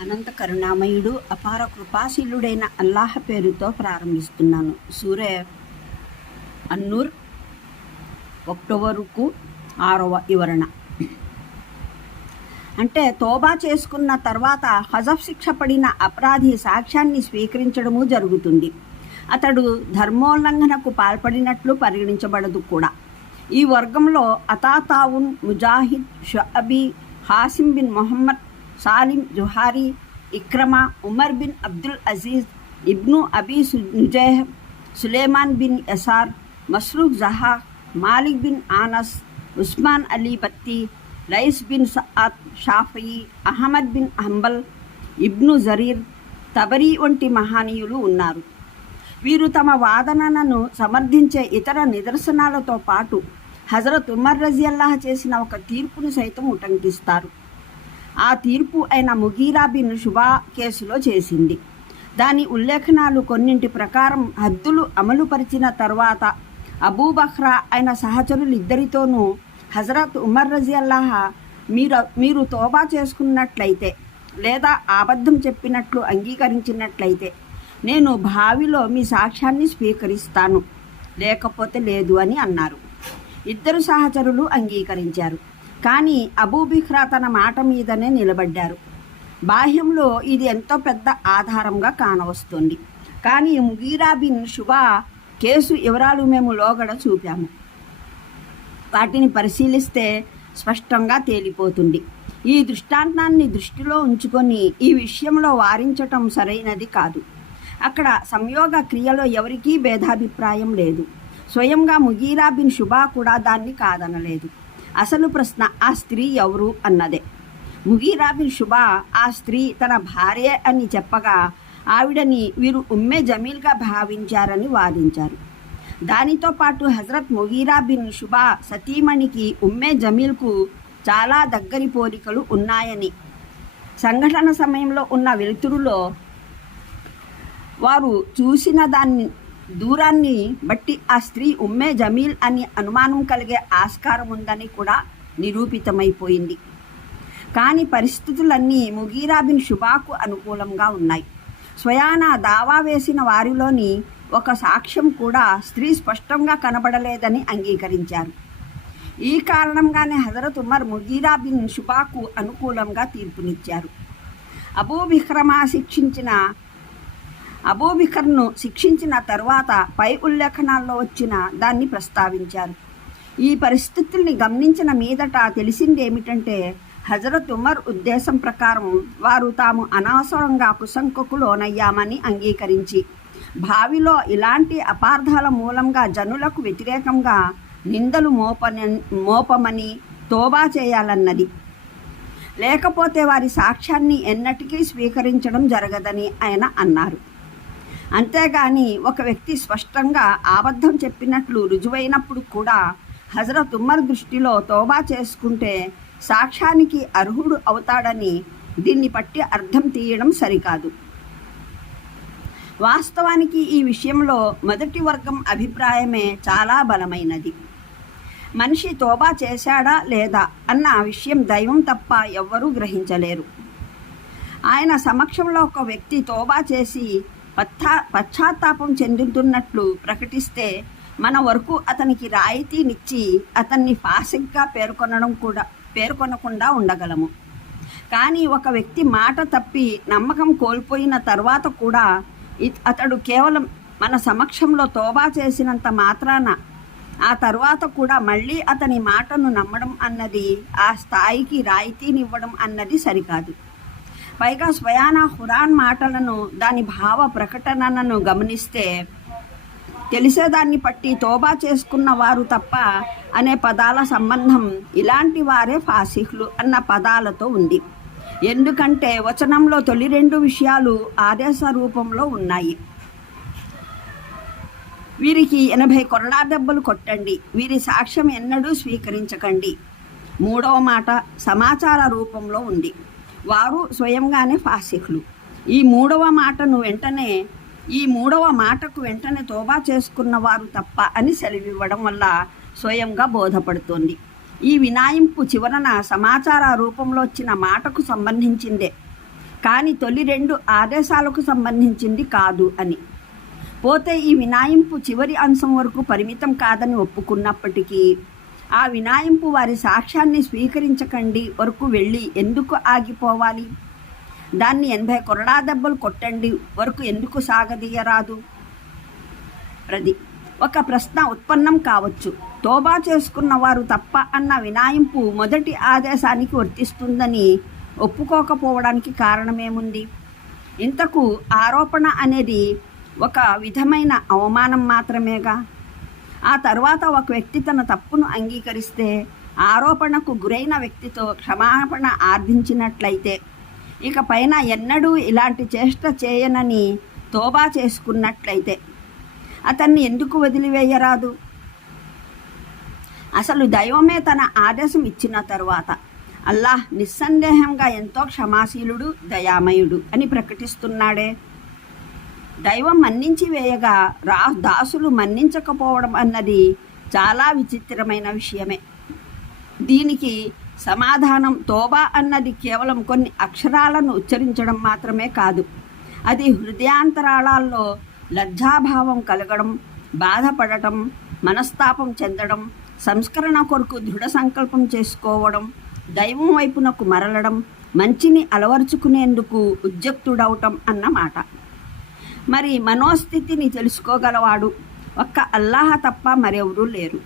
అనంత కరుణామయుడు అపార కృపాశీలుడైన అల్లాహ్ పేరుతో ప్రారంభిస్తున్నాను. సూర్య అన్నూర్ అక్టోబరుకు ఆరవ వివరణ. అంటే తోబా చేసుకున్న తర్వాత హజఫ్ శిక్ష పడిన అపరాధి సాక్ష్యాన్ని స్వీకరించడము జరుగుతుంది. అతడు ధర్మోల్లంఘనకు పాల్పడినట్లు పరిగణించబడదు కూడా. ఈ వర్గంలో అతాతావున్ Mujahid Shabi Hashim bin Muhammad Salim Zuhri Ikrimah Umar bin Abdul Aziz Ibn Abi Nujaih Sulaiman bin Yasar Masruq జహా Malik bin Anas Usman Ali Batti Laith bin Saad Shafii Ahmad bin Hanbal Ibn Jarir Tabari వంటి మహనీయులు ఉన్నారు. వీరు తమ వాదనలను సమర్థించే ఇతర నిదర్శనాలతో పాటు హజరత్ ఉమర్ రజియల్లాహ చేసిన ఒక తీర్పును సైతం ఉటంకిస్తారు. ఆ తీర్పు అయిన ముగీరా బిన్ షుబా కేసులో చేసింది. దాని ఉల్లేఖనాలు కొన్నింటి ప్రకారం హద్దులు అమలుపరిచిన తర్వాత అబూబఖ్రా అయిన సహచరులు ఇద్దరితోనూ హజరత్ ఉమర్ రజియల్లాహ మీరు మీరు తోబా చేసుకున్నట్లయితే లేదా అబద్ధం చెప్పినట్లు అంగీకరించినట్లయితే నేను భావిలో మీ సాక్ష్యాన్ని స్వీకరిస్తాను. లేకపోతే లేదు అని అన్నారు. ఇద్దరు సహచరులు అంగీకరించారు. కానీ అబూబిఖ్రా తన మాట మీదనే నిలబడ్డారు. బాహ్యంలో ఇది ఎంతో పెద్ద ఆధారంగా కానవస్తుంది. కానీ ముగీరా బిన్ శుభా కేసు వివరాలు మేము లోగడ చూపాము. వాటిని పరిశీలిస్తే స్పష్టంగా తేలిపోతుంది. ఈ దృష్టాంతాన్ని దృష్టిలో ఉంచుకొని ఈ విషయంలో వారించటం సరైనది కాదు. అక్కడ సంయోగ క్రియలో ఎవరికీ భేదాభిప్రాయం లేదు. స్వయంగా ముగీరా బిన్ శుభా కూడా దాన్ని కాదనలేదు. అసలు ప్రశ్న ఆ స్త్రీ ఎవరు? అన్నదే. ముగీరాబిన్ శుభా ఆ స్త్రీ తన భార్య అని చెప్పగా ఆవిడని వీరు ఉమ్మే జమీల్గా భావించారని వాదించారు. దానితో పాటు హజరత్ ముగీరా బిన్ శుభా సతీమణికి ఉమ్మే జమీల్కు చాలా దగ్గరి పోలికలు ఉన్నాయని. సంఘటన సమయంలో ఉన్న వెలుతురులో వారు చూసిన దాన్ని దూరాన్ని బట్టి ఆ స్త్రీ ఉమ్మే జమీల్ అని అనుమానం కలిగే ఆస్కారం ఉందని కూడా నిరూపితమైపోయింది. కానీ పరిస్థితులన్నీ ముగీరా బిన్ శుభాకు అనుకూలంగా ఉన్నాయి. స్వయాన దావా వేసిన వారిలోని ఒక సాక్ష్యం కూడా స్త్రీ స్పష్టంగా కనబడలేదని అంగీకరించారు. ఈ కారణంగానే హజరత్ ఉమర్ ముగీరా బిన్ షుబాకు అనుకూలంగా తీర్పునిచ్చారు. అబూ విక్రమ శిక్షించిన అబోబికర్ను శిక్షించిన తర్వాత పై ఉల్లేఖనాల్లో వచ్చిన దాన్ని ప్రస్తావించారు. ఈ పరిస్థితుల్ని గమనించిన మీదట తెలిసిందేమిటంటే హజరత్ ఉమర్ ఉద్దేశం ప్రకారం వారు తాము అనవసరంగా కుశంకకు లోనయ్యామని అంగీకరించి భావిలో ఇలాంటి అపార్థాల మూలంగా జనులకు వ్యతిరేకంగా నిందలు మోపని మోపమని తోబా చేయాలన్నది. లేకపోతే వారి సాక్ష్యాన్ని ఎన్నటికీ స్వీకరించడం జరగదని ఆయన అన్నారు. అంతేగాని ఒక వ్యక్తి స్పష్టంగా అబద్ధం చెప్పినట్లు రుజువైనప్పుడు కూడా హజరత్ ఉమ్మర్ దృష్టిలో తోబా చేసుకుంటే సాక్ష్యానికి అర్హుడు అవుతాడని దీన్ని బట్టి అర్థం తీయడం సరికాదు. వాస్తవానికి ఈ విషయంలో మొదటి వర్గం అభిప్రాయమే చాలా బలమైనది. మనిషి తోబా చేశాడా లేదా అన్న విషయం దైవం తప్ప ఎవ్వరూ గ్రహించలేరు. ఆయన సమక్షంలో ఒక వ్యక్తి తోబా చేసి పశ్చా పశ్చాత్తాపం చెందుతున్నట్లు ప్రకటిస్తే మన వరకు అతనికి రాయితీనిచ్చి అతన్ని ఫాసిక్గా పేర్కొనడం కూడా పేర్కొనకుండా ఉండగలము. కానీ ఒక వ్యక్తి మాట తప్పి నమ్మకం కోల్పోయిన తర్వాత కూడా అతడు కేవలం మన సమక్షంలో తోబా చేసినంత మాత్రాన ఆ తర్వాత కూడా మళ్ళీ అతని మాటను నమ్మడం అన్నది ఆ స్థాయికి రాయితీనివ్వడం అన్నది సరికాదు. పైగా స్వయాన హురాన్ మాటలను దాని భావ ప్రకటనలను గమనిస్తే తెలిసేదాన్ని పట్టి తోబా చేసుకున్న వారు తప్ప అనే పదాల సంబంధం ఇలాంటి వారే ఫాసిహ్లు అన్న పదాలతో ఉంది. ఎందుకంటే వచనంలో తొలి రెండు విషయాలు ఆదేశ రూపంలో ఉన్నాయి. వీరికి ఎనభై కొరడా దెబ్బలు కొట్టండి. వీరి సాక్ష్యం ఎన్నడూ స్వీకరించకండి. మూడవ మాట సమాచార రూపంలో ఉంది. వారు స్వయంగానే ఫాసిహ్లు. ఈ మూడవ మాటను వెంటనే ఈ మూడవ మాటకు వెంటనే తోబా చేసుకున్న వారు తప్ప అని సెలవివ్వడం వల్ల స్వయంగా బోధపడుతోంది. ఈ వినాయింపు చివరన సమాచార రూపంలో వచ్చిన మాటకు సంబంధించిందే. కానీ తొలి రెండు ఆదేశాలకు సంబంధించింది కాదు అని. పోతే ఈ వినాయింపు చివరి అంశం వరకు పరిమితం కాదని ఒప్పుకున్నప్పటికీ ఆ వినాయింపు వారి సాక్ష్యాన్ని స్వీకరించకండి వరకు వెళ్ళి ఎందుకు ఆగిపోవాలి? దాన్ని ఎనభై కొరడా దెబ్బలు కొట్టండి వరకు ఎందుకు సాగదీయరాదు? ప్రది ఒక ప్రశ్న ఉత్పన్నం కావచ్చు. తోబా చేసుకున్న వారు తప్ప అన్న వినాయింపు మొదటి ఆదేశానికి వర్తిస్తుందని ఒప్పుకోకపోవడానికి కారణమేముంది? ఇంతకు ఆరోపణ అనేది ఒక విధమైన అవమానం మాత్రమేగా? ఆ తర్వాత ఒక వ్యక్తి తన తప్పును అంగీకరిస్తే ఆరోపణకు గురైన వ్యక్తితో క్షమాపణ ఆర్థించినట్లయితే ఇక పైన ఎన్నడూ ఇలాంటి చేష్ట చేయనని తోబా చేసుకున్నట్లయితే అతన్ని ఎందుకు వదిలివేయరాదు? అసలు దైవమే తన ఆదేశం ఇచ్చిన తరువాత అల్లాహ్ నిస్సందేహంగా ఎంతో క్షమాశీలుడు దయామయుడు అని ప్రకటిస్తున్నాడే. దైవం మన్నించి వేయగా రా దాసులు మన్నించకపోవడం అన్నది చాలా విచిత్రమైన విషయమే. దీనికి సమాధానం తోబా అన్నది కేవలం కొన్ని అక్షరాలను ఉచ్చరించడం మాత్రమే కాదు. అది హృదయాంతరాళాల్లో లజ్జాభావం కలగడం బాధపడటం మనస్తాపం చెందడం సంస్కరణ కొరకు దృఢ సంకల్పం చేసుకోవడం దైవం వైపునకు మరలడం మంచిని అలవరుచుకునేందుకు ఉద్యక్తుడవటం అన్నమాట. మరి మనోస్థితిని తెలుసుకోగలవాడు. ఒక్క అల్లాహ తప్ప మరెవరూ లేరు.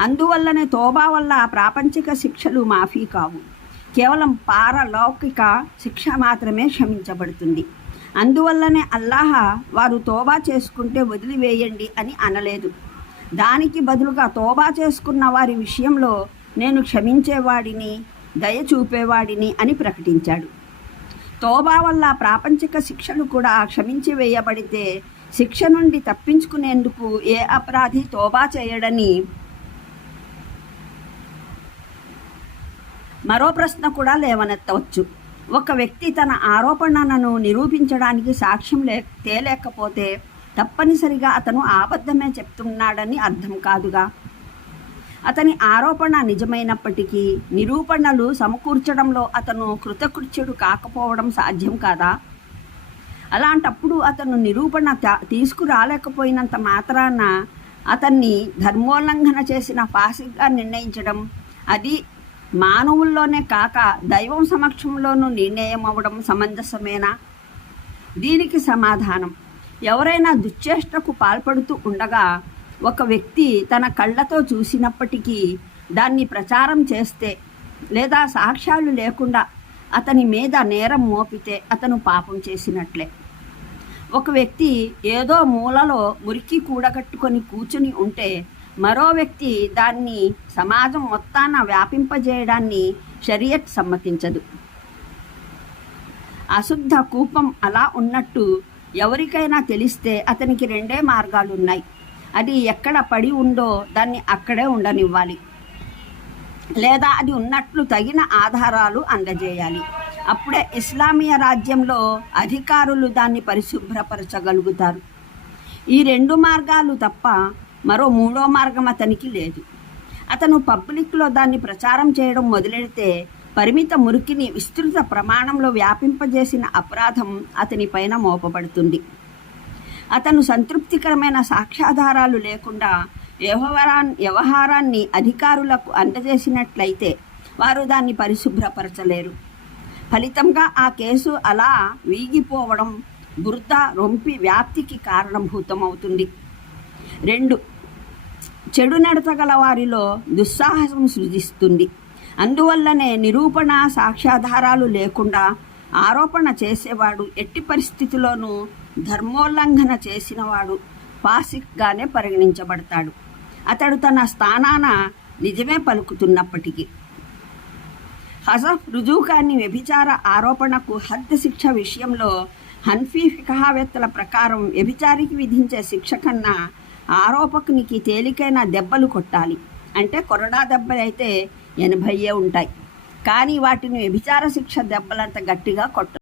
అందువల్లనే తోబా వల్ల ప్రాపంచిక శిక్షలు మాఫీ కావు. కేవలం పారలౌకిక శిక్ష మాత్రమే క్షమించబడుతుంది. అందువల్లనే అల్లాహ వారు తోబా చేసుకుంటే వదిలివేయండి అని అనలేదు. దానికి బదులుగా తోబా చేసుకున్న వారి విషయంలో నేను క్షమించేవాడిని దయ చూపేవాడిని అని ప్రకటించాడు. తోబా వల్ల ప్రాపంచిక శిక్షలు కూడా క్షమించి వేయబడితే శిక్ష నుండి తప్పించుకునేందుకు ఏ అపరాధి తోబా చేయడని? మరో ప్రశ్న కూడా లేవనెత్తవచ్చు. ఒక వ్యక్తి తన ఆరోపణలను నిరూపించడానికి సాక్ష్యం లే తేలేకపోతే తప్పనిసరిగా అతను ఆబద్ధమే చెప్తున్నాడని అర్థం కాదుగా. అతని ఆరోపణ నిజమైనప్పటికీ నిరూపణలు సమకూర్చడంలో అతను కృతకృత్యుడు కాకపోవడం సాధ్యం కాదా? అలాంటప్పుడు అతను నిరూపణ తీసుకురాలేకపోయినంత మాత్రాన అతన్ని ధర్మోల్లంఘన చేసిన ఫాసిగ్గా నిర్ణయించడం అది మానవుల్లోనే కాక దైవం సమక్షంలోనూ నిర్ణయం అవ్వడం సమంజసమేనా? దీనికి సమాధానం. ఎవరైనా దుశ్చేష్టకు పాల్పడుతూ ఉండగా ఒక వ్యక్తి తన కళ్ళతో చూసినప్పటికీ దాన్ని ప్రచారం చేస్తే లేదా సాక్ష్యాలు లేకుండా అతని మీద నేరం మోపితే అతను పాపం చేసినట్లే. ఒక వ్యక్తి ఏదో మూలలో మురికి కూడగట్టుకొని కూర్చుని ఉంటే మరో వ్యక్తి దాన్ని సమాజం మొత్తాన వ్యాపింపజేయడాన్ని షరియత్ సమ్మతించదు. అశుద్ధ కూపం అలా ఉన్నట్టు ఎవరికైనా తెలిస్తే అతనికి రెండే మార్గాలు ఉన్నాయి అది ఎక్కడ పడి ఉందో దాన్ని అక్కడే ఉండనివ్వాలి. లేదా అది ఉన్నట్లు తగిన ఆధారాలు అందజేయాలి. అప్పుడే ఇస్లామీయ రాజ్యంలో అధికారులు దాన్ని పరిశుభ్రపరచగలుగుతారు. ఈ రెండు మార్గాలు తప్ప మరో మూడో మార్గం అతనికి లేదు. అతను పబ్లిక్లో దాన్ని ప్రచారం చేయడం మొదలెడితే పరిమిత మురికిని విస్తృత ప్రమాణంలో వ్యాపింపజేసిన అపరాధం అతని పైన మోపబడుతుంది. అతను సంతృప్తికరమైన సాక్ష్యాధారాలు లేకుండా వ్యవహారా వ్యవహారాన్ని అధికారులకు అందజేసినట్లయితే వారు దాన్ని పరిశుభ్రపరచలేరు. ఫలితంగా ఆ కేసు అలా వీగిపోవడం బురద రొంపి వ్యాప్తికి కారణభూతమవుతుంది. రెండు చెడు నడతగల వారిలో దుస్సాహసం సృజిస్తుంది. అందువల్లనే నిరూపణ సాక్ష్యాధారాలు లేకుండా ఆరోపణ చేసేవాడు ఎట్టి పరిస్థితిలోనూ ధర్మోల్లంఘన చేసినవాడు పాసిక్గానే పరిగణించబడతాడు. అతడు తన స్థానాన నిజమే పలుకుతున్నప్పటికీ. హజఫ్ రుజువుకాన్ని వ్యభిచార ఆరోపణకు హద్దు శిక్ష విషయంలో హన్ఫీ ఫికహావేత్తల ప్రకారం వ్యభిచారికి విధించే శిక్ష కన్నా ఆరోపకునికి తేలికైన దెబ్బలు కొట్టాలి. అంటే కొరడా దెబ్బలైతే ఎనభైయే ఉంటాయి. కానీ వాటిని వ్యభిచార శిక్ష దెబ్బలంత గట్టిగా కొట్ట